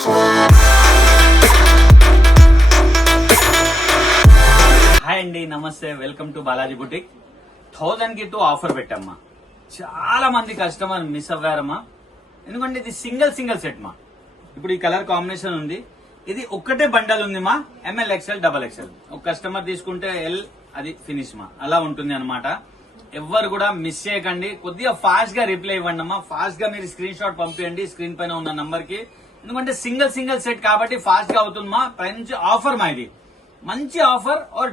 Hi అండి, నమస్తే. Welcome to Balaji boutique. 1000 కి 2 ఆఫర్ పెట్టమ్మా. చాలా మంది కస్టమర్ మిస్ అవ్వారమ్మా, ఎందుకంటే ఇది సింగిల్ సెట్ మా. ఇప్పుడు ఈ కలర్ కాంబినేషన్ ఉంది, ఇది ఒక్కటే బండల్ ఉంది మా. ML XL XXL ఒక కస్టమర్ తీసుకుంటే ఎల్ అది ఫినిష్ మా, అలా ఉంటుంది అనమాట. ఎవ్వరు కూడా మిస్ చేయకండి, కొద్దిగా ఫాస్ట్ గా రిప్లై ఇవ్వండి అమ్మా. ఫాస్ట్ గా మీరు స్క్రీన్ షాట్ పంపించండి స్క్రీన్ పైన ఉన్న నంబర్ కి, ఎందుకంటే సింగిల్ సెట్ కాబట్టి ఫాస్ట్ గా అవుతుంది మా. మంచి ఆఫర్ మా, ఇది మంచి ఆఫర్ ఆర్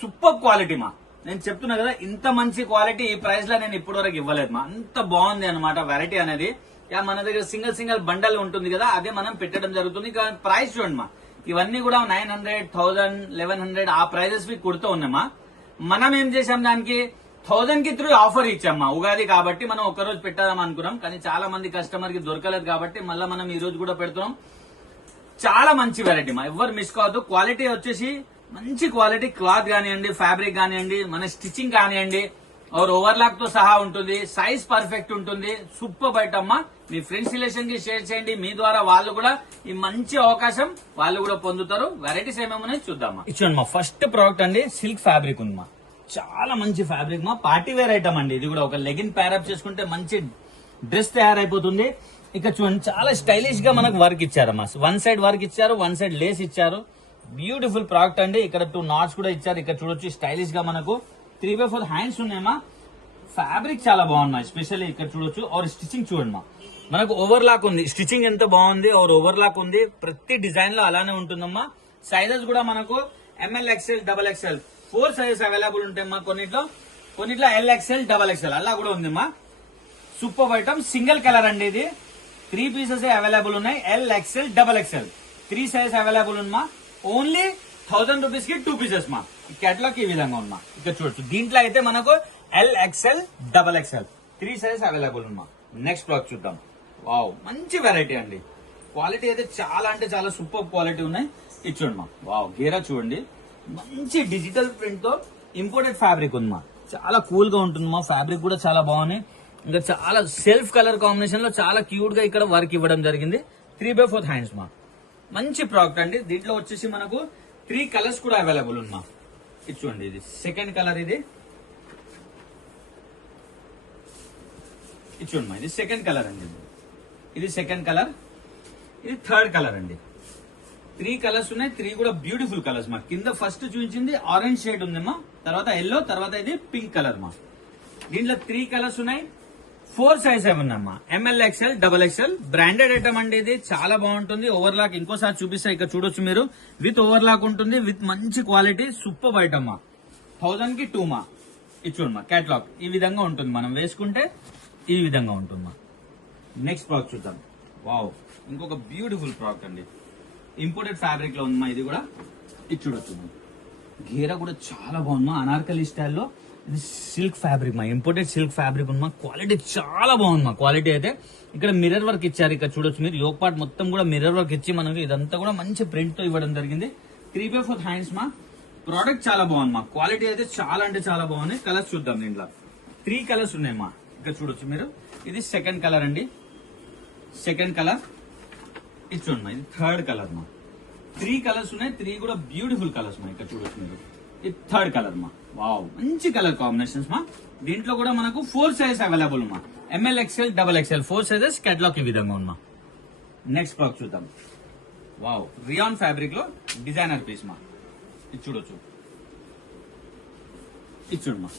సూపర్ క్వాలిటీ మా. నేను చెప్తున్నా కదా, ఇంత మంచి క్వాలిటీ ఈ ప్రైస్ లో నేను ఇప్పటి వరకు ఇవ్వలేదు మా. అంత బాగుంది అనమాట వెరైటీ అనేది. మన దగ్గర సింగిల్ బండల్ ఉంటుంది కదా, అదే మనం పెట్టడం జరుగుతుంది. ప్రైస్ చూడండి మా, ఇవన్నీ కూడా 900, 1000, 1100 ఆ ప్రైజెస్ వి కుడుతూ ఉన్నామా. మనం ఏం చేసాం, దానికి 1000 కి 3 ఆఫర్ ఇచ్చామ్మా. ఉగాది కాబట్టి మనం ఒక్కరోజు పెట్టాం అనుకున్నాం, కానీ చాలా మంది కస్టమర్ కి దొరకలేదు కాబట్టి మళ్ళీ మనం ఈ రోజు కూడా పెడుతున్నాం. చాలా మంచి వెరైటీ మా, ఎవరు మిస్ కావద్దు. క్వాలిటీ వచ్చేసి మంచి క్వాలిటీ, క్లాత్ కానివ్వండి, ఫ్యాబ్రిక్ కానివ్వండి, మన స్టిచ్చింగ్ కానివ్వండి, ఓవర్లాక్ తో సహా ఉంటుంది. సైజ్ పర్ఫెక్ట్ ఉంటుంది. సూపర్ బయట అమ్మా. మీ ఫ్రెండ్స్ రిలేషన్ కి షేర్ చేయండి, మీ ద్వారా వాళ్ళు కూడా ఈ మంచి అవకాశం వాళ్ళు కూడా పొందుతారు. వెరైటీస్ ఏమేమో చూద్దామా. ఇచ్చుకోండి మా, ఫస్ట్ ప్రోడక్ట్ అండి సిల్క్ ఫ్యాబ్రిక్ ఉంది మా. చాలా మంచి ఫ్యాబ్రిక్ మా, పార్టీ వేర్ ఐటమ్ అండి. ఇది కూడా ఒక లెగిన్ ప్యారప్ చేసుకుంటే మంచి డ్రెస్ తయారైపోతుంది. ఇక చూడండి, చాలా స్టైలిష్ గా మనకు వర్క్ ఇచ్చారమ్మా. వన్ సైడ్ వర్క్ ఇచ్చారు, వన్ సైడ్ లేస్ ఇచ్చారు. బ్యూటిఫుల్ ప్రోడక్ట్ అండి. ఇక్కడ 2 నాట్స్ కూడా ఇచ్చారు. ఇక్కడ చూడొచ్చు స్టైలిష్ గా మనకు 3/4 హ్యాండ్స్ ఉన్నాయమ్మా. ఫ్యాబ్రిక్ చాలా బాగుంది, ఎస్పెషల్లీ ఇక్కడ చూడొచ్చు. ఆర్ స్టిచ్చింగ్ చూడండి మా, మనకు ఓవర్లాక్ ఉంది. స్టిచ్చింగ్ ఎంత బాగుంది, ఆర్ ఓవర్లాక్ ఉంది. ప్రతి డిజైన్ లో అలానే ఉంటుందమ్మా. సైజెస్ కూడా మనకు ML XL XXL 4 sizes available ఉంటాయమ్మా. కొన్నిట్లో L XL XXL అలా కూడా ఉందమ్మా. సూపర్ ఐటమ్, సింగిల్ కలర్ అండి. ఇది 3 పీసెస్ అవైలబుల్ ఉన్నాయి. L XL XXL 3 size available ఉందమ్మా. ఓన్లీ 1000 రూపీస్ కి 2 పీసెస్ మా. కేటలాగ్ ఈ విధంగా ఉందా, ఇక్కడ చూడొచ్చు. దీంట్లో అయితే మనకు L XL XXL 3 size available ఉందా. నెక్స్ట్ ప్రోడక్ట్ చూద్దాం. వావ్, మంచి వెరైటీ అండి. క్వాలిటీ అయితే చాలా అంటే చాలా సూపర్ క్వాలిటీ ఉన్నాయి. ఇది చూడండి మా, వావ్ గేరా చూడండి. మంచి డిజిటల్ ప్రింట్ తో ఇంపోర్టెడ్ ఫ్యాబ్రిక్ ఉంది మా. చాలా కూల్ గా ఉంటుంది మా. ఫ్యాబ్రిక్ కూడా చాలా బాగున్నాయి. ఇంకా చాలా సెల్ఫ్ కలర్ కాంబినేషన్ లో చాలా క్యూట్ గా ఇక్కడ వర్క్ ఇవ్వడం జరిగింది. 3/4 హ్యాండ్స్ మా. మంచి ప్రోడక్ట్ అండి. దీంట్లో వచ్చేసి మనకు 3 కలర్స్ కూడా అవైలబుల్ ఉన్నా. ఇది చూడండి, ఇది సెకండ్ కలర్. ఇది చూడమ్మా, ఇది సెకండ్ కలర్ అండి. ఇది సెకండ్ కలర్. ఇది థర్డ్ కలర్ అండి. 3 కలర్స్ ఉన్నాయి. 3 కూడా బ్యూటిఫుల్ కలర్స్ మా. కింద ఫస్ట్ చూపించింది ఆరెంజ్ షేడ్ ఉందమ్మా, తర్వాత ఎల్లో, తర్వాత ఇది పింక్ కలర్ మా. దీంట్లో 3 కలర్స్ ఉన్నాయి. 4 సైజ్ ఉన్నాయమ్మా. ML XL XXL branded item అండి. ఇది చాలా బాగుంటుంది. ఓవర్లాక్ ఇంకోసారి చూపిస్తా, ఇక్కడ చూడొచ్చు మీరు. విత్ ఓవర్లాక్ ఉంటుంది, విత్ మంచి క్వాలిటీ. సూపర్ ఐటమ్ మా. 1000 కి 2 మా. ఇది చూడమ్మా, కేటలాగ్ ఈ విధంగా ఉంటుంది. మనం వేసుకుంటే ఈ విధంగా ఉంటుంది మా. నెక్స్ట్ ప్రోడక్ట్ చూద్దాం. వావ్, ఇంకొక బ్యూటిఫుల్ ప్రోడక్ట్ అండి. ఇంపోర్టెడ్ ఫ్యాబ్రిక్ లో ఉందమ్మా. ఇది కూడా ఇది చూడొచ్చు. గేరా కూడా చాలా బాగుందమ్మా, అనార్కలి స్టైల్లో. ఇది సిల్క్ ఫ్యాబ్రిక్ మా, ఇంపోర్టెడ్ సిల్క్ ఫ్యాబ్రిక్ ఉంది మా. క్వాలిటీ చాలా బాగుంది మా. క్వాలిటీ అయితే ఇక్కడ మిర్రర్ వర్క్ ఇచ్చారు. ఇక్కడ చూడొచ్చు మీరు, యోక్ పార్ట్ మొత్తం కూడా మిర్రర్ వర్క్ ఇచ్చి మనకి ఇదంతా కూడా మంచి ప్రింట్ తో ఇవ్వడం జరిగింది. 3/4 హ్యాండ్స్ మా. ప్రోడక్ట్ చాలా బాగుంది మా. క్వాలిటీ అయితే చాలా అంటే చాలా బాగుంది. కలర్స్ చూద్దాం. దీంట్లో 3 కలర్స్ ఉన్నాయి మా. ఇక్కడ చూడొచ్చు మీరు. ఇది సెకండ్ కలర్ అండి. Second colour. ఇది చూడండి మా, ఇది థర్డ్ కలర్ మా. 3 కలర్స్ ఉన్నాయి. 3 కూడా బ్యూటిఫుల్ కలర్స్ మా. ఇక్కడ చూడొచ్చు మీరు. ఇది థర్డ్ కలర్ మా. వావ్, మంచి కలర్ కాంబినేషన్స్ మా. దీంట్లో కూడా మనకు 4 సైజెస్ అవైలబుల్ మా. ML XL XXL 4 sizes. Catalogue ఈ విధంగా ఉన్నా. నెక్స్ట్ ప్రోడక్ట్ చూద్దాం. వావ్, రియాన్ ఫ్యాబ్రిక్ లో డిజైనర్ పీస్ మా. ఇది చూడొచ్చు. ఇది చూడమ్మా,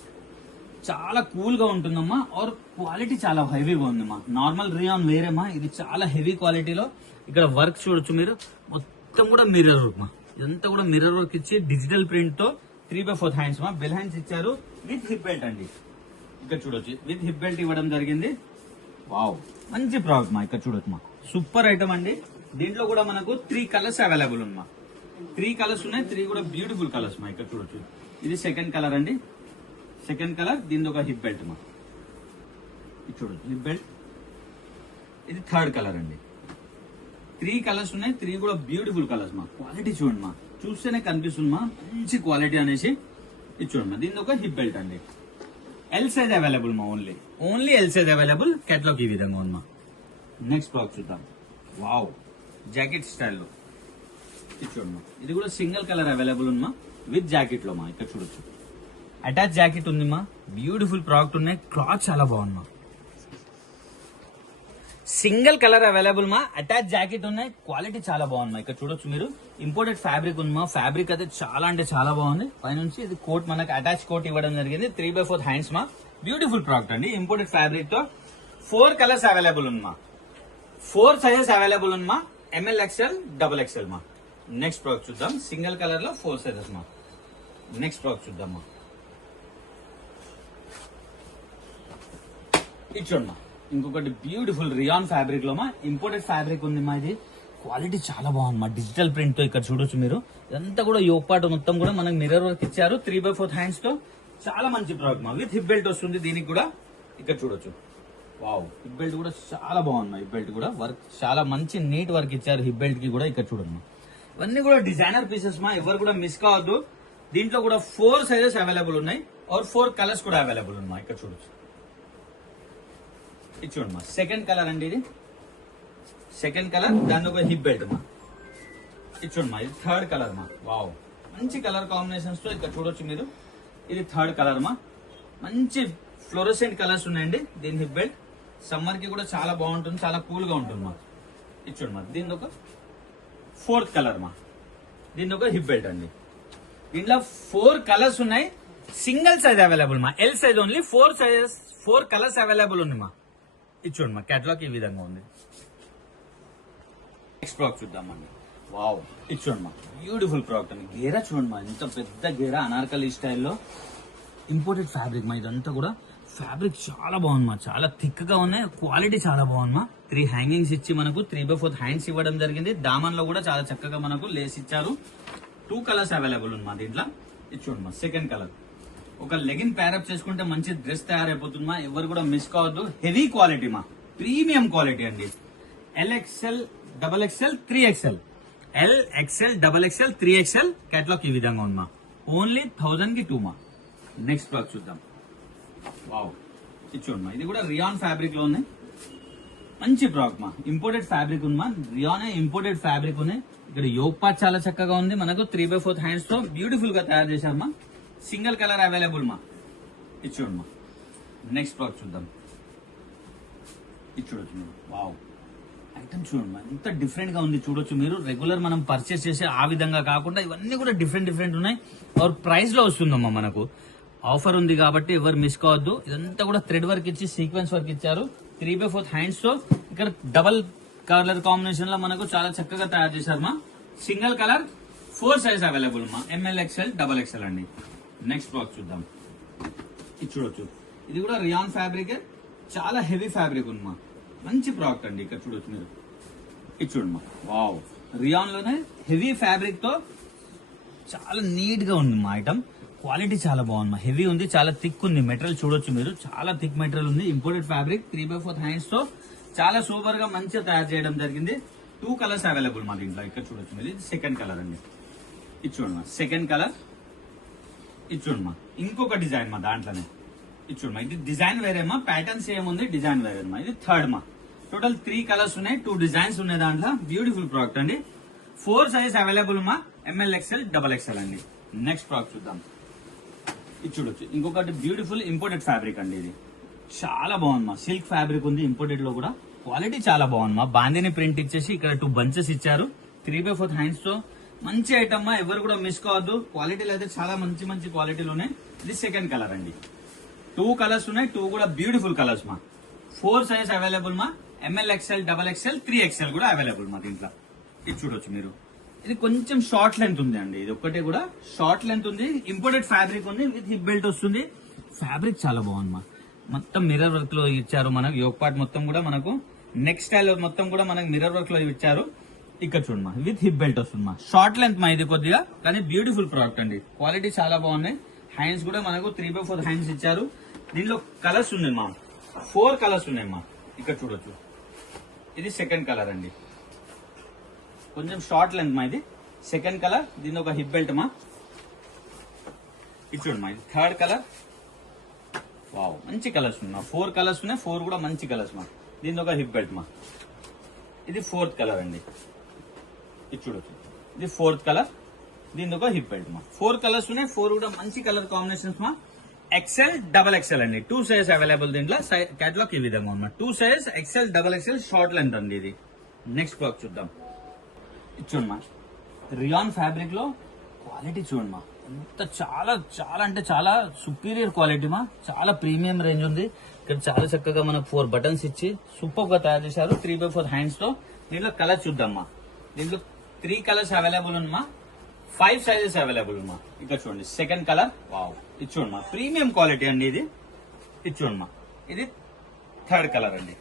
చాలా కూల్ గా ఉంటుందమ్మా. ఆర్ క్వాలిటీ చాలా హెవీగా ఉందమ్మా. నార్మల్ రియాన్ వేరేమా, ఇది చాలా హెవీ క్వాలిటీలో. ఇక్కడ వర్క్ చూడొచ్చు మీరు, మొత్తం కూడా మిర్రర్ వర్క్ మా. ఇదంతా కూడా మిర్రర్ వర్క్ ఇచ్చి డిజిటల్ ప్రింట్ తో 3/4 హ్యాండ్స్ మా. బెల్ హ్యాండ్స్ ఇచ్చారు విత్ హిప్ బెల్ట్ అండి. ఇక్కడ చూడొచ్చు, విత్ హిప్ బెల్ట్ ఇవ్వడం జరిగింది. వావ్, మంచి ప్రోడక్ట్ మా. ఇక్కడ చూడొచ్చు మా, సూపర్ ఐటమ్ అండి. దీంట్లో కూడా మనకు 3 కలర్స్ అవైలబుల్ ఉన్నా. 3 కలర్స్ ఉన్నాయి. 3 కూడా బ్యూటిఫుల్ కలర్స్ మా. ఇక్కడ చూడొచ్చు, ఇది సెకండ్ కలర్ అండి. Second colour. దీని ఒక హిప్ బెల్ట్ మా. ఇది చూడొచ్చు, హిప్ బెల్ట్. ఇది థర్డ్ కలర్ అండి. 3 కలర్స్ ఉన్నాయి. 3 కూడా బ్యూటిఫుల్ కలర్స్ మా. క్వాలిటీ చూడండి మా, చూస్తేనే కనిపిస్తుంది మా, మంచి క్వాలిటీ అనేసి. ఇది చూడండి, దీని ఒక హిప్ బెల్ట్ అండి. ఎల్ సైజ్ అవైలబుల్ మా. Only L size available. Catalogue ఈ విధంగా ఉంది మా. నెక్స్ట్ ప్రోడక్ట్ చూద్దాం. వావ్, జాకెట్ స్టైల్లో ఇది చూడమ్మా. ఇది కూడా సింగిల్ కలర్ అవైలబుల్ ఉందమ్మా విత్ జాకెట్ లో మా. ఇక్కడ చూడొచ్చు అటాచ్ జాకెట్ ఉందిమా. బ్యూటిఫుల్ ప్రోడక్ట్ ఉన్నాయి. క్లాత్ చాలా బాగుందమ్మా. సింగిల్ కలర్ అవైలబుల్ మా. అటాచ్ జాకెట్ ఉన్నాయి. క్వాలిటీ చాలా బాగుంది. ఇక్కడ చూడొచ్చు మీరు. ఇంపోర్టెడ్ ఫ్యాబ్రిక్ ఉందమ్మా. ఫ్యాబ్రిక్ అయితే చాలా అంటే చాలా బాగుంది. పైనుంచి ఇది కోట్ మనకి అటాచ్ కోట్ ఇవ్వడం జరిగింది. 3/4 హ్యాండ్స్ మా. బ్యూటిఫుల్ ప్రోడక్ట్ అండి. ఇంపోర్టెడ్ ఫ్యాబ్రిక్ తో 4 కలర్స్ అవైలబుల్ ఉందమ్మా. 4 సైజెస్ అవైలబుల్ ఉందమ్మా. ML XL XXL మా. నెక్స్ట్ ప్రోడక్ట్ చూద్దాం. సింగిల్ కలర్ లో 4 సైజెస్ మా. నెక్స్ట్ ప్రోడక్ట్ చూద్దామా. ఇది చూడమ్మా. ఇంకొకటి బ్యూటిఫుల్ రియాన్ ఫ్యాబ్రిక్ లో మా. ఇంపోర్టెడ్ ఫ్యాబ్రిక్ ఉంది మా. ఇది క్వాలిటీ చాలా బాగుంది మా. డిజిటల్ ప్రింట్ తో ఇక్కడ చూడొచ్చు మీరు. ఇదంతా కూడా యోక్ పార్ట్ మొత్తం కూడా మనకు మిర్రర్ వర్క్ ఇచ్చారు. 3/4 హ్యాండ్స్ తో చాలా మంచి ప్రోడక్ట్ మా. విత్ హిప్ బెల్ట్ వస్తుంది దీనికి కూడా. ఇక్కడ చూడొచ్చు. వావ్, హిప్ బెల్ట్ కూడా చాలా బాగుంది. హిప్ బెల్ట్ కూడా వర్క్ చాలా మంచి నీట్ వర్క్ ఇచ్చారు హిప్ బెల్ట్ కి కూడా. ఇక్కడ చూడండి మా. ఇవన్నీ కూడా డిజైనర్ పీసెస్ మా. ఎవరు కూడా మిస్ కావద్దు. దీంట్లో కూడా 4 సైజెస్ అవైలబుల్ ఉన్నాయి. ఆర్ 4 కలర్స్ కూడా అవైలబుల్ ఉన్నాయి. ఇక్కడ చూడొచ్చు. ఇది చూడండి మా. సెకండ్ కలర్ అండి ఇది. సెకండ్ కలర్ దాని ఒక హిప్ బెల్ట్ మా. ఇది చూడండి మా. ఇది థర్డ్ కలర్ మా. వావ్, మంచి కలర్ కాంబినేషన్స్ తో ఇక్కడ చూడొచ్చు మీరు. ఇది థర్డ్ కలర్ మా. మంచి ఫ్లోరోసెంట్ కలర్స్ ఉన్నాయండి. దీని హిప్ బెల్ట్ సమ్మర్ కి కూడా చాలా బాగుంటుంది. చాలా కూల్ గా ఉంటుంది మా. ఇది చూడండి మా. దీని ఒక 4th కలర్ మా. దీని ఒక హిప్ బెల్ట్ అండి. దీంట్లో 4 కలర్స్ ఉన్నాయి. సింగిల్ సైజ్ అవైలబుల్ మా. L size only. 4 sizes 4 colours available ఉంది మా. ఇది చూడండి మా. క్యాటలాగ్ ఈ విధంగా ఉంది. నెక్స్ట్ ప్రోడక్ట్ చూద్దామండి. వావ్, ఇది చూడండి మా. బ్యూటిఫుల్ ప్రోడక్ట్ అండి. గేరా చూడండి మా. ఇంత పెద్ద గేరా అనార్కలి స్టైల్లో ఇంపోర్టెడ్ ఫ్యాబ్రిక్ మా. ఇదంతా కూడా ఫ్యాబ్రిక్ చాలా బాగుంది మా. చాలా థిక్ గా ఉన్నాయి. క్వాలిటీ చాలా బాగుంది మా. 3 హ్యాంగింగ్స్ ఇచ్చి మనకు 3/4 హ్యాండ్స్ ఇవ్వడం జరిగింది. దామన్ లో కూడా చాలా చక్కగా మనకు లేస్ ఇచ్చారు. 2 కలర్స్ అవైలబుల్ ఉంది మా దీంట్లో. ఇది చూడండి మా. Second colour. ఒక లెగిన్ ప్యారప్ చేసుకుంటే మంచి డ్రెస్ తయారైపోతుంది మా. ఎవరు కూడా మిస్ కావద్దు. హెవీ క్వాలిటీ మా. ప్రీమియం క్వాలిటీ అండి. LXL XXL 3XL. LXL XXL 3XL catalogue ఈ విధంగా ఉంది మా. ఓన్లీ 1000 కి 2 మా. నెక్స్ట్ ప్రోడక్ట్ చూద్దాం. వావ్, ఇది చూడండి మా. ఇది కూడా రియాన్ ఫ్యాబ్రిక్ లో ఉన్నాయి. మంచి ప్రోడక్ట్ మా. ఇంపోర్టెడ్ ఫ్యాబ్రిక్ ఉంది మా. రియాన్ ఇంపోర్టెడ్ ఫ్యాబ్రిక్ ఉన్నాయి. ఇక్కడ యోక్ పార్ట్ చాలా చక్కగా ఉంది. మనకు 3/4 హ్యాండ్స్ తో బ్యూటిఫుల్ గా తయారు చేశారు మా. సింగిల్ కలర్ అవైలబుల్ మా. ఇది చూడండి మా. నెక్స్ట్ ప్రోడక్ట్ చూద్దాం. ఇది చూడొచ్చు మీరు. వావ్, ఐటమ్ చూడండి మా. ఎంత డిఫరెంట్ గా ఉంది చూడొచ్చు మీరు. రెగ్యులర్ మనం పర్చేస్ చేసే ఆ విధంగా కాకుండా ఇవన్నీ కూడా డిఫరెంట్ ఉన్నాయి. ఆర్ ప్రైస్ లో వస్తుందమ్మా. మనకు ఆఫర్ ఉంది కాబట్టి ఎవరు మిస్ కావద్దు. ఇదంతా కూడా థ్రెడ్ వర్క్ ఇచ్చి సీక్వెన్స్ వర్క్ ఇచ్చారు. 3/4 హ్యాండ్స్ తో ఇక్కడ డబల్ కలర్ కాంబినేషన్ లో మనకు చాలా చక్కగా తయారు చేశారు మా. సింగిల్ కలర్ 4 సైజ్ అవైలబుల్ మా. ML XL XXL అండి. నెక్స్ట్ ప్రోడక్ట్ చూద్దాం. ఇది చూడొచ్చు. ఇది కూడా రియాన్ ఫ్యాబ్రిక్. చాలా హెవీ ఫ్యాబ్రిక్ ఉంది మా. మంచి ప్రోడక్ట్ అండి. ఇక్కడ చూడొచ్చు మీరు. ఇది చూడండి మా. వావ్, రియాన్ లోనే హెవీ ఫ్యాబ్రిక్ తో చాలా నీట్ గా ఉంది మా. ఐటమ్ క్వాలిటీ చాలా బాగుంది మా. హెవీ ఉంది. చాలా థిక్ ఉంది. మెటీరియల్ చూడొచ్చు మీరు. చాలా థిక్ మెటీరియల్ ఉంది. ఇంపోర్టెడ్ ఫ్యాబ్రిక్ 3/4 హ్యాండ్స్ తో చాలా సూపర్ గా మంచిగా తయారు చేయడం జరిగింది. 2 కలర్స్ అవైలబుల్ మా దీంట్లో. ఇక్కడ చూడొచ్చు మీరు. ఇది సెకండ్ కలర్ అండి. ఇది చూడండి మా. Second colour. ఇది చూడండి మా. ఇంకొక డిజైన్ మా దాంట్లోనే. ఇది చూడండి మా. ఇది డిజైన్ వేరే మా. ప్యాటర్న్ సేమ్ ఉంది. డిజైన్ వేరే మా. ఇది థర్డ్ మా. టోటల్ 3 కలర్స్ ఉన్నాయి. 2 డిజైన్స్ ఉన్నాయి దాంట్లో. బ్యూటిఫుల్ ప్రోడక్ట్ అండి. 4 సైజ్ అవైలబుల్ మా. ML XL XXL అండి. నెక్స్ట్ ప్రోడక్ట్ చూద్దాం. ఇది చూడొచ్చు. ఇంకొకటి బ్యూటిఫుల్ ఇంపోర్టెడ్ ఫ్యాబ్రిక్ అండి. ఇది చాలా బాగుంది మా. సిల్క్ ఫ్యాబ్రిక్ ఉంది. ఇంపోర్టెడ్ లో కూడా క్వాలిటీ చాలా బాగుంది మా. బాందిని ప్రింట్ ఇచ్చేసి ఇక్కడ 2 బంచెస్ ఇచ్చారు. 3/4 హ్యాండ్స్ తో మంచి ఐటమ్ మా. ఎవరు కూడా మిస్ కావద్దు. క్వాలిటీలు అయితే చాలా మంచి క్వాలిటీలు ఉన్నాయి. ఇది సెకండ్ కలర్ అండి. 2 కలర్స్ ఉన్నాయి. 2 కూడా బ్యూటిఫుల్ కలర్స్ మా. 4 సైజ్ అవైలబుల్ మా. ML XL XXL 3XL కూడా అవైలబుల్ మా దీంట్లో. ఇది చూడొచ్చు మీరు. ఇది కొంచెం షార్ట్ లెంత్ ఉంది అండి. ఇది ఒక్కటే కూడా షార్ట్ లెంత్ ఉంది. ఇంపోర్టెడ్ ఫ్యాబ్రిక్ ఉంది. విత్ హిప్ బెల్ట్ వస్తుంది. ఫ్యాబ్రిక్ చాలా బాగుంది మా. మొత్తం మిర్రర్ వర్క్ లో ఇచ్చారు మనకు. యోక్ పార్ట్ మొత్తం కూడా మనకు నెక్ స్టైల్ మొత్తం కూడా మనకు మిర్రర్ వర్క్ లో ఇచ్చారు. ఇక్కడ చూడండి మా. విత్ హిప్ బెల్ట్ వస్తుంది మా. షార్ట్ లెంత్ మా. ఇది కొద్దిగా కానీ బ్యూటిఫుల్ ప్రోడక్ట్ అండి. క్వాలిటీ చాలా బాగున్నాయి. హ్యాండ్స్ కూడా మనకు 3/4 హ్యాండ్స్ ఇచ్చారు. దీనిలో కలర్స్ ఉన్నాయి మా. 4 కలర్స్ ఉన్నాయి మా. ఇక్కడ చూడొచ్చు. ఇది సెకండ్ కలర్ అండి. కొంచెం షార్ట్ లెంత్ మా. ఇది సెకండ్ కలర్. దీని ఒక హిప్ బెల్ట్ మా. ఇది చూడండి మా. ఇది థర్డ్ కలర్. వావ్, మంచి కలర్స్ ఉన్నాయి మా. 4 కలర్స్ ఉన్నాయి. 4 కూడా మంచి కలర్స్ మా. దీని ఒక హిప్ బెల్ట్ మా. ఇది 4th కలర్ అండి. ఇది చూడొచ్చు, ఇది 4th కలర్. దీని ఒక హిప్ బెల్ట్ మా. 4 కలర్స్ ఉన్నాయి, 4 కూడా మంచి కలర్ కాంబినేషన్స్ మా. XL XXL అండి, 2 సైజ్ అవైలబుల్ దీంట్లో. కేటలాగ్ ఈ విధంగా ఉంది, 2 size XL XXL short length అండి ఇది. నెక్స్ట్ ప్రాక్ చూద్దాం. ఇది చూడమ్మా, రియాన్ ఫ్యాబ్రిక్ లో క్వాలిటీ చూడమ్మా, ఎంత చాలా చాలా అంటే చాలా సుపీరియర్ క్వాలిటీ మా. చాలా ప్రీమియం రేంజ్ ఉంది. ఇక్కడ చాలా చక్కగా మనకు 4 బటన్స్ ఇచ్చి సూపర్ గా తయారు చేశారు, 3x4 హ్యాండ్స్ తో. దీంట్లో కలర్ చూద్దామా, దీంట్లో 3 కలర్స్ అవైలబుల్ ఉందమ్మా, 5 సైజెస్ అవైలబుల్ ఉన్నా. ఇక్కడ చూడండి, సెకండ్ కలర్. వావ్, ఇది చూడమ్మా, ప్రీమియం క్వాలిటీ అండి ఇది. ఇది చూడమ్మా, ఇది 3rd కలర్ అండి.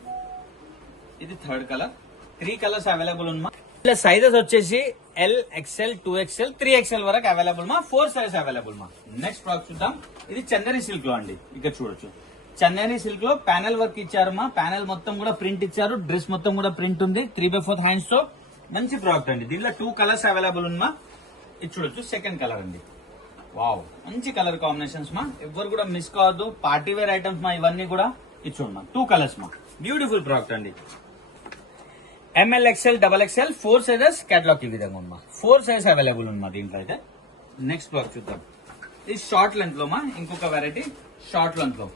ఇది 3rd కలర్. 3 కలర్స్ అవైలబుల్ ఉన్నా. ఇలా సైజెస్ వచ్చేసి L XL 2XL 3XL వరకు అవైలబుల్ మా. 4 సైజ్ అవైలబుల్ మా. నెక్స్ట్ ప్రాడక్ట్ చూద్దాం. ఇది చందేరి సిల్క్ లో అండి. ఇక్కడ చూడొచ్చు, చందేరి సిల్క్ లో ప్యానెల్ వర్క్ ఇచ్చారు మా. ప్యానెల్ మొత్తం కూడా ప్రింట్ ఇచ్చారు, డ్రెస్ మొత్తం కూడా ప్రింట్ ఉంది, 3x4 హ్యాండ్స్ తో. మంచి ప్రోడక్ట్ అండి. దీంట్లో 2 కలర్స్ అవైలబుల్ ఉన్నా. ఇది చూడొచ్చు, సెకండ్ కలర్ అండి. వావ్, మంచి కలర్ కాంబినేషన్స్ మా, ఎవరు కూడా మిస్ కావద్దు. పార్టీ వేర్ ఐటమ్స్ మా ఇవన్నీ కూడా. ఇది చూడమ్మా, 2 కలర్స్ మా, బ్యూటిఫుల్ ప్రోడక్ట్ అండి. ML XL XXL 4 sizes catalogue ఈ విధంగా ఉందా. 4 సైజ్ అవైలబుల్ ఉందా దీంట్లో అయితే. నెక్స్ట్ ప్రోడక్ట్ చూద్దాం. ఇది షార్ట్ లెంత్ లో మా, ఇంకొక వెరైటీ షార్ట్ లెంత్ లో.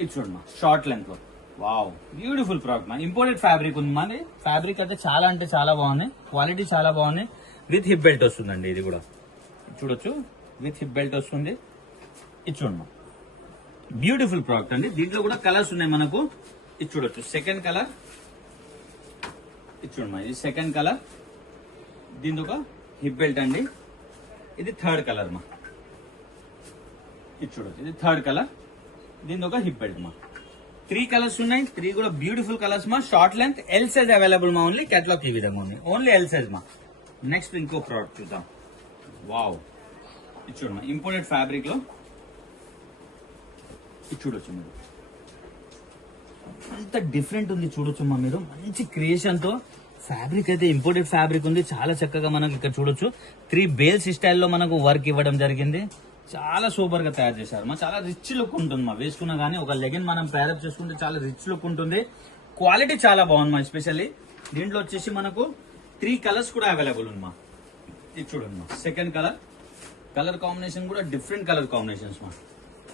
ఇది చూడమ్మా, షార్ట్ లెంత్ లో. వావ్, బ్యూటిఫుల్ ప్రోడక్ట్ మా. ఇంపోర్టెడ్ ఫ్యాబ్రిక్ ఉంది మా. ఫ్యాబ్రిక్ అయితే చాలా అంటే చాలా బాగుంది, క్వాలిటీ చాలా బాగుంది. విత్ హిప్ బెల్ట్ వస్తుందండి ఇది కూడా. చూడొచ్చు, విత్ హిప్ బెల్ట్ వస్తుంది. ఇది చూడమ్మా, బ్యూటిఫుల్ ప్రోడక్ట్ అండి. దీంట్లో కూడా కలర్స్ ఉన్నాయి మనకు. ఇది చూడొచ్చు, సెకండ్ కలర్. ఇది చూడమ్మా, ఇది సెకండ్ కలర్. దీని ఒక హిప్ బెల్ట్ అండి. ఇది 3rd కలర్ మా. ఇది చూడొచ్చు, ఇది 3rd కలర్. దీని ఒక హిప్ బెల్ట్ మా. 3 కలర్స్ ఉన్నాయి, 3 కూడా బ్యూటిఫుల్ కలర్స్ మా. Short length L size available మా. ఓన్లీ కేటలాగ్ ఈ విధంగా ఉంది, ఓన్లీ L సైజ్ మా. నెక్స్ట్ ఇంకో ప్రోడక్ట్ చూద్దాం. వావ్, ఇది చూడమ్మా, ఇంపోర్టెడ్ ఫ్యాబ్రిక్ లో. ఇది చూడొచ్చు మీరు, అంత డిఫరెంట్ ఉంది చూడొచ్చమ్మా మీరు. మంచి క్రియేషన్ తో ఫ్యాబ్రిక్ అయితే ఇంపోర్టెడ్ ఫ్యాబ్రిక్ ఉంది. చాలా చక్కగా మనకు ఇక్కడ చూడొచ్చు, 3 బేల్స్ స్టైల్లో మనకు వర్క్ ఇవ్వడం జరిగింది. చాలా సూపర్ గా తయారు చేశారు మా. చాలా రిచ్ లుక్ ఉంటుంది మా. వేసుకున్నా గానీ ఒక లెగిన్ మనం ప్యారప్ చేసుకుంటే చాలా రిచ్ లుక్ ఉంటుంది. క్వాలిటీ చాలా బాగుంది మా. ఎస్పెషల్లీ దీంట్లో వచ్చేసి మనకు 3 కలర్స్ కూడా అవైలబుల్ ఉంది మా. ఇది చూడండి మా, సెకండ్ కలర్. కలర్ కాంబినేషన్ కూడా డిఫరెంట్ కలర్ కాంబినేషన్స్ మా.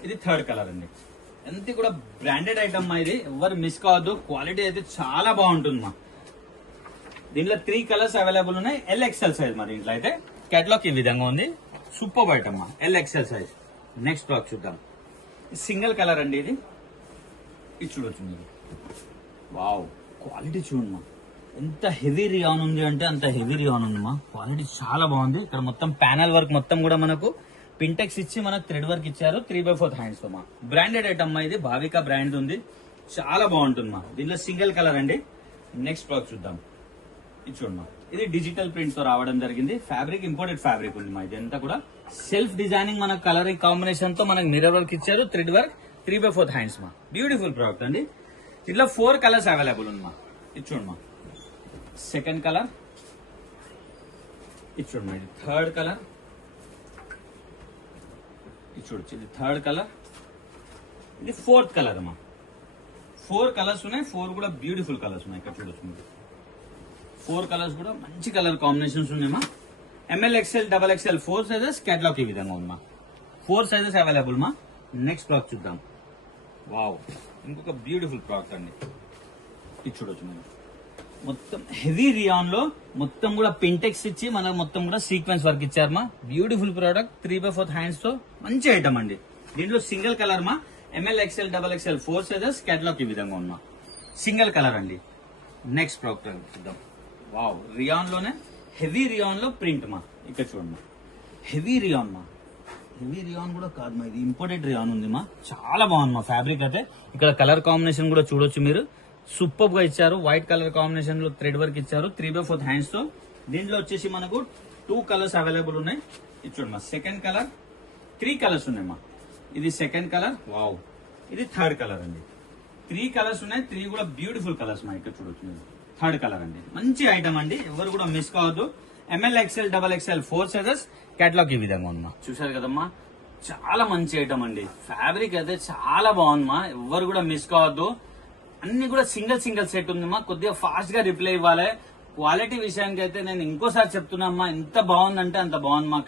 ఇది 3rd కలర్ అండి. ఎంత కూడా బ్రాండెడ్ ఐటమ్ మా. ఇది ఎవరు మిస్ కావద్దు, క్వాలిటీ అయితే చాలా బాగుంటుంది మా. దీంట్లో 3 కలర్స్ అవైలబుల్ ఉన్నాయి. L XL సైజ్ మా. దీంట్లో అయితే కేటలాగ్ ఈ విధంగా ఉంది. సూపర్ ఐటమ్ మా, L XL size. Next black చూద్దాం. సింగిల్ కలర్ అండి ఇది. ఇది చూడొచ్చు మీరు. వావ్, క్వాలిటీ చూడండి మా, ఎంత హెవీ రియాన్ ఉంది అంటే అంత హెవీ రియాన్ ఉంది మా. క్వాలిటీ చాలా బాగుంది. ఇక్కడ మొత్తం ప్యానల్ వర్క్ మొత్తం కూడా మనకు పింటెక్స్ ఇచ్చి మనకు థ్రెడ్ వర్క్ ఇచ్చారు, 3x4 హ్యాండ్స్ తో మా. బ్రాండెడ్ ఐటమ్ మా. ఇది భావిక బ్రాండ్ ఉంది, చాలా బాగుంటుంది మా. దీంట్లో సింగిల్ కలర్ అండి. నెక్స్ట్ బ్లాక్ చూద్దాం. ఇది చూడమ్మా, ఇది డిజిటల్ ప్రింట్ తో రావడం జరిగింది. ఫ్యాబ్రిక్ ఇంపోర్టెడ్ ఫ్యాబ్రిక్ ఉంది మా. ఇదంతా కూడా సెల్ఫ్ డిజైనింగ్ మనకు కలరింగ్ కాంబినేషన్ తో మనకు మిర్రర్ వర్క్ ఇచ్చారు, థ్రెడ్ వర్క్, 3x4 హ్యాండ్స్ మా. బ్యూటిఫుల్ ప్రోడక్ట్ అండి. ఇట్లా 4 కలర్స్ అవైలబుల్ ఉంది మా. ఇది చూడమ్మా, సెకండ్ కలర్. ఇది చూడమ్మా, ఇది 3rd కలర్. ఇది చూడొచ్చు, ఇది 3rd కలర్. ఇది 4th కలర్ అమ్మా. 4 కలర్స్ ఉన్నాయి, 4 కూడా బ్యూటిఫుల్ కలర్స్ ఉన్నాయి. ఇక్కడ చూడొచ్చు మీరు, 4 కలర్స్ కూడా మంచి కలర్ కాంబినేషన్స్ ఉన్నాయమ్మా. ML XL XXL 4 sizes catalogue ఈ విధంగా ఉందమ్మా. 4 సైజెస్ అవైలబుల్ మా. నెక్స్ట్ ప్రోడక్ట్ చూద్దాం. వావ్, ఇంకొక బ్యూటిఫుల్ ప్రోడక్ట్ అండి. ఇది చూడొచ్చు మీరు, మొత్తం హెవీ రియాన్ లో మొత్తం కూడా పింటెక్స్ ఇచ్చి మనకు మొత్తం కూడా సీక్వెన్స్ వర్క్ ఇచ్చారు మా. బ్యూటిఫుల్ ప్రోడక్ట్, 3x4 హ్యాండ్స్ తో మంచి ఐటమ్ అండి. దీంట్లో సింగిల్ కలర్ మా. ML XL XXL 4 sizes catalogue ఈ విధంగా ఉన్నా. సింగిల్ కలర్ అండి. నెక్స్ట్ ప్రోడక్ట్ చూద్దాం. వావ్, రియాన్ లోనే హెవీ రియాన్ లో ప్రింట్ మా. ఇక్కడ చూడండి, హెవీ రియాన్ మా. హెవీ రియాన్ కూడా కాదు మా, ఇది ఇంపోర్టెడ్ రియాన్ ఉంది మా. చాలా బాగుంది మా ఫ్యాబ్రిక్ అయితే. ఇక్కడ కలర్ కాంబినేషన్ కూడా చూడొచ్చు మీరు, సూపర్ గా ఇచ్చారు. వైట్ కలర్ కాంబినేషన్ లో థ్రెడ్ వర్క్ ఇచ్చారు, 3x4 హ్యాండ్స్ తో. దీంట్లో వచ్చేసి మనకు 2 కలర్స్ అవైలబుల్ ఉన్నాయి. ఇది చూడమ్మా, సెకండ్ కలర్. 3 కలర్స్ ఉన్నాయి మా. ఇది సెకండ్ కలర్. వావ్, ఇది 3rd కలర్ అండి. 3 కలర్స్ ఉన్నాయి, 3 కూడా బ్యూటిఫుల్ కలర్స్ మా. ఇక్కడ చూడొచ్చు మీరు, 3rd కలర్ అండి. మంచి ఐటమ్ అండి, ఎవరు కూడా మిస్ కావద్దు. ML XL XXL 4 sizes catalogue ఈ విధంగా ఉందా. చూసారు కదమ్మా, చాలా మంచి ఐటమ్ అండి. ఫ్యాబ్రిక్ అయితే చాలా బాగుందమ్మా, ఎవరు కూడా మిస్ కావద్దు. అన్ని కూడా సింగిల్ సెట్ ఉందమ్మా. కొద్దిగా ఫాస్ట్ గా రిప్లై ఇవ్వాలి. క్వాలిటీ విషయానికి అయితే నేను ఇంకోసారి చెప్తున్నామ్మా, ఎంత బాగుందంటే అంత బాగుంది మా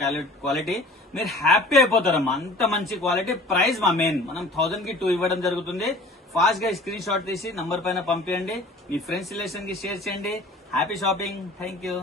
క్వాలిటీ. మీరు హ్యాపీ అయిపోతారమ్మా, అంత మంచి క్వాలిటీ. ప్రైస్ మా మెయిన్, మనం 1000 కి 2 ఇవ్వడం జరుగుతుంది. ఫాస్ట్ గా స్క్రీన్ షాట్ తీసి నంబర్ పైన పంపించండి, మీ ఫ్రెండ్స్ రిలేషన్ కి షేర్ చేయండి. Happy shopping. Thank you.